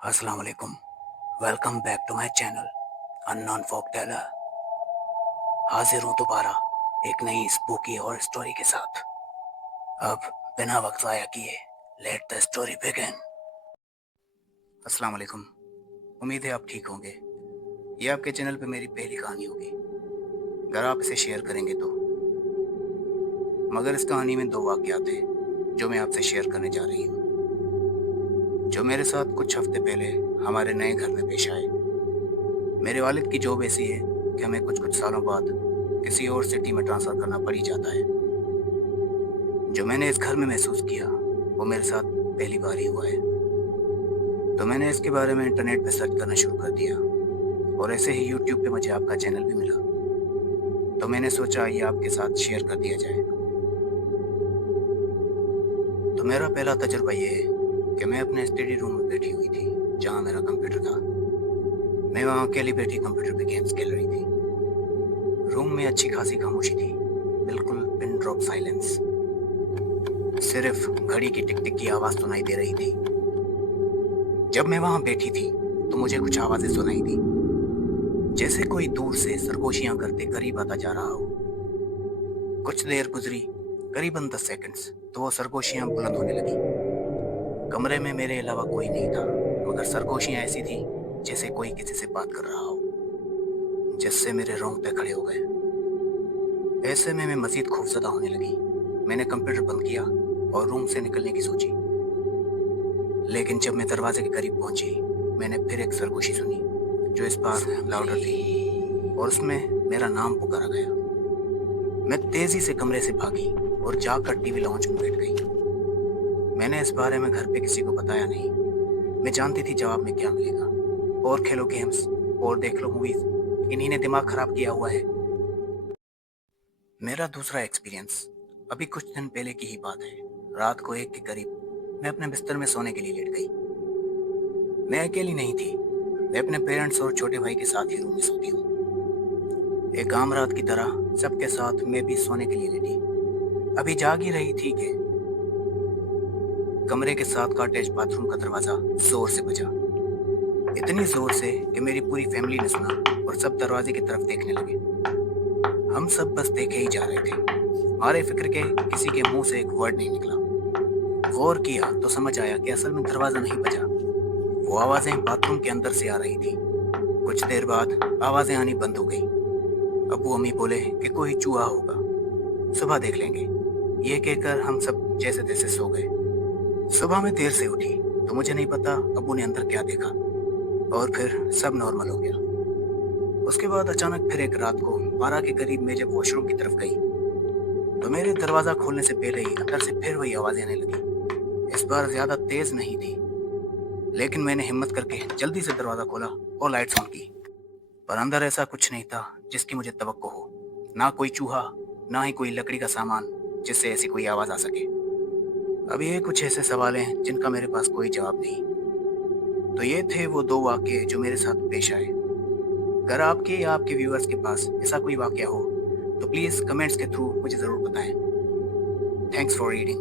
अस्सलाम वालेकुम। Welcome back to my channel unknown folk teller. हाजिर हूँ दोबारा एक नई स्पूकी हॉरर स्टोरी के साथ। अब बिना वक्त ज़ाया किए लेट द स्टोरी बिगिन। अस्सलाम वालेकुम। उम्मीद है आप ठीक होंगे। ये आपके चैनल पे मेरी पहली कहानी होगी, अगर आप इसे शेयर करेंगे तो। मगर इस कहानी में दो वाक़यात हैं जो मैं आपसे शेयर करने जा रही हूँ, जो मेरे साथ कुछ हफ्ते पहले हमारे नए घर में पेश आए। मेरे वालिद की जॉब ऐसी है कि हमें कुछ कुछ सालों बाद किसी और सिटी में ट्रांसफ़र करना पड़ ही जाता है। जो मैंने इस घर में महसूस किया वो मेरे साथ पहली बार ही हुआ है। तो मैंने इसके बारे में इंटरनेट पे सर्च करना शुरू कर दिया और ऐसे ही यूट्यूब पे मुझे आपका चैनल भी मिला, तो मैंने सोचा ये आपके साथ शेयर कर दिया जाए। तो मेरा पहला तजुर्बा ये है कि मैं अपने स्टडी रूम में बैठी हुई थी जहाँ मेरा कंप्यूटर था। मैं वहाँ अकेली बैठी कंप्यूटर पे गेम्स खेल रही थी। रूम में अच्छी खासी खामोशी थी, बिल्कुल पिन ड्रॉप साइलेंस। सिर्फ घड़ी की टिक टिक की आवाज़ सुनाई दे रही थी। जब मैं वहां बैठी थी तो मुझे कुछ आवाजें सुनाई दी, जैसे कोई दूर से सरगोशियां करते करीब आता जा रहा हो। कुछ देर गुजरी, करीबन 10 सेकंड्स, तो वो सरगोशियां बुलंद होने लगी। कमरे में मेरे अलावा कोई नहीं था, मगर सरगोशियां ऐसी थी जैसे कोई किसी से बात कर रहा हो, जिससे मेरे रोंगटे खड़े हो गए। ऐसे में मैं मजीद खौफजदा होने लगी। मैंने कंप्यूटर बंद किया और रूम से निकलने की सोची, लेकिन जब मैं दरवाजे के करीब पहुंची, मैंने फिर एक सरगोशी सुनी जो इस बार लाउडर थी और उसमें मेरा नाम पुकारा गया। मैं तेजी से कमरे से भागी और जाकर टीवी लाउंज में बैठ गई। मैंने इस बारे में घर पे किसी को बताया नहीं। मैं जानती थी जवाब में क्या मिलेगा, और खेलो गेम्स और देख लो मूवीज, इन्हीं ने दिमाग खराब किया हुआ है। मेरा दूसरा एक्सपीरियंस अभी कुछ दिन पहले की ही बात है। रात को 1 के करीब मैं अपने बिस्तर में सोने के लिए लेट गई। मैं अकेली नहीं थी, मैं अपने पेरेंट्स और छोटे भाई के साथ ही रूम में सोती हूँ। एक आम रात की तरह सबके साथ मैं भी सोने के लिए लेटी। अभी जाग ही रही थी कि कमरे के साथ का अटैच बाथरूम का दरवाजा जोर से बजा। इतनी जोर से कि मेरी पूरी फैमिली ने सुना और सब दरवाजे की तरफ देखने लगे। हम सब बस देखे ही जा रहे थे। हमारे फिक्र के किसी के मुंह से एक वर्ड नहीं निकला। गौर किया तो समझ आया कि असल में दरवाजा नहीं बजा, वो आवाजें बाथरूम के अंदर से आ रही थी। कुछ देर बाद आवाजें आनी बंद हो गई। अब्बू अम्मी बोले कि कोई चूहा होगा, सुबह देख लेंगे। ये कहकर हम सब जैसे तैसे सो गए। सुबह में देर से उठी तो मुझे नहीं पता अब्बू ने अंदर क्या देखा, और फिर सब नॉर्मल हो गया। उसके बाद अचानक फिर एक रात को 12 के करीब मैं जब वॉशरूम की तरफ गई तो मेरे दरवाजा खोलने से पहले ही अंदर से फिर वही आवाजें आने लगी। इस बार ज्यादा तेज नहीं थी, लेकिन मैंने हिम्मत करके जल्दी से दरवाजा खोला और लाइट्स ऑन की। पर अंदर ऐसा कुछ नहीं था जिसकी मुझे तवक्को हो। ना कोई चूहा, ना ही कोई लकड़ी का सामान जिससे ऐसी कोई आवाज आ सके। अब ये कुछ ऐसे सवाल हैं जिनका मेरे पास कोई जवाब नहीं। तो ये थे वो दो वाक़ये जो मेरे साथ पेश आए। अगर आपके या आपके व्यूअर्स के पास ऐसा कोई वाक़या हो तो प्लीज़ कमेंट्स के थ्रू मुझे ज़रूर बताएं। Thanks for reading.